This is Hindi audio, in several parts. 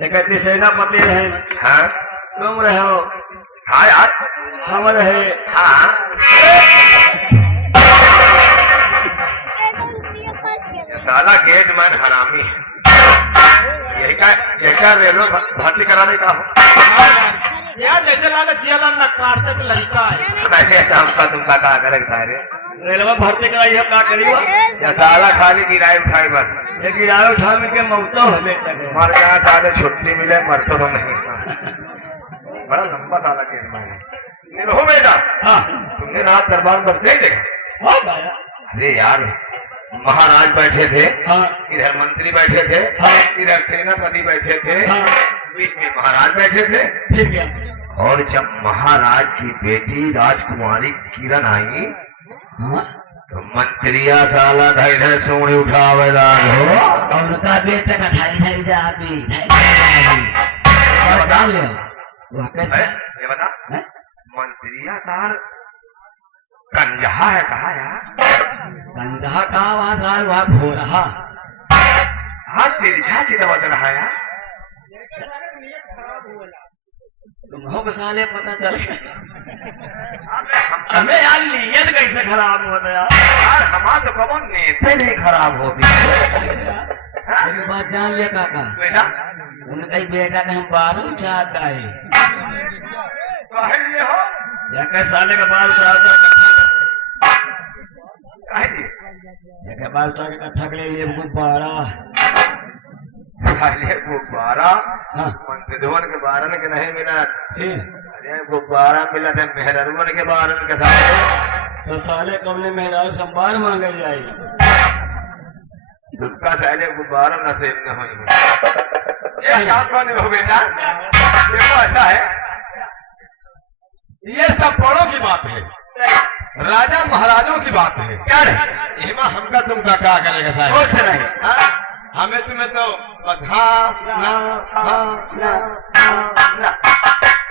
कहती सेनापति रहे। हाँ तुम रहे हो। हाँ यार हम रहे। हाँ साला गेट मैन हरामी है। यही का रेलवे भर्ती कराने का हो यार जैसे लाला जियाला नकार तक लड़का है। ऐसे हमका तुमका कहा करे सारे रेलवे भर्ती कराई है क्या करी या साला खाली किराए उठाई बस ये किराया उठाने के मौका हमें तक हमारे यहाँ साले छुट्टी मिले मरतो तो नहीं। बड़ा लंबा साला केस मैंने हो बेटा। हाँ तुमने रात दरबार बस नहीं देखा? हाँ गाया। अरे यार महाराज बैठे थे, हाँ इधर मंत्री बैठे थे, हाँ इधर सेनापति बैठे थे, हाँ बीच में महाराज बैठे थे। ठीक है। और जब महाराज की बेटी राजकुमारी किरण आई हाँ तो मंत्रिया साला ढाई सोनी उठावेला हो। उनका बेटा का ढाई जाती डाल ले वो कैसे ये बता मंत्रिया साल कंजहा है कहा यार? कंधा का वहाँ हो रहा हाँ तिरछा चिता बज रहा यार। तुम्हों को साले पता चले हमें यार नीयत कैसे खराब हो गया यार। हमारा तो कौन नेता नहीं खराब हो गया। मेरी बात जान लिया काका बेटा उनका ही बेटा का हम बाल चाहता है कहे हो या साले का बाल चाहता कहे बाल चाह इकट्ठा के लिए गुब्बारा साले गुब्बारा हाँ मंत्रिधवन के बारन के नहीं मिला। ठीक अरे गुब्बारा मिला था मेहरवन के बारन के साथ। तो साले कमले मेहराज संभार मांगे जाए दुर्गा साले गुब्बारा नसीब न हो। ये हो बेटा देखो ऐसा है ये सब बड़ों की बात है, राजा महाराजों की बात है। क्या हेमा हमका तुमका क्या करेगा साहब? कुछ नहीं। हाँ? हमें तुम्हें तो बधा ना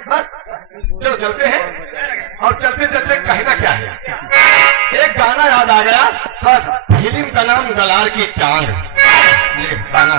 बस चलो चलते हैं। और चलते चलते कहना क्या है एक गाना याद आ गया बस। फिल्म का नाम गलार की टांग। ये गाना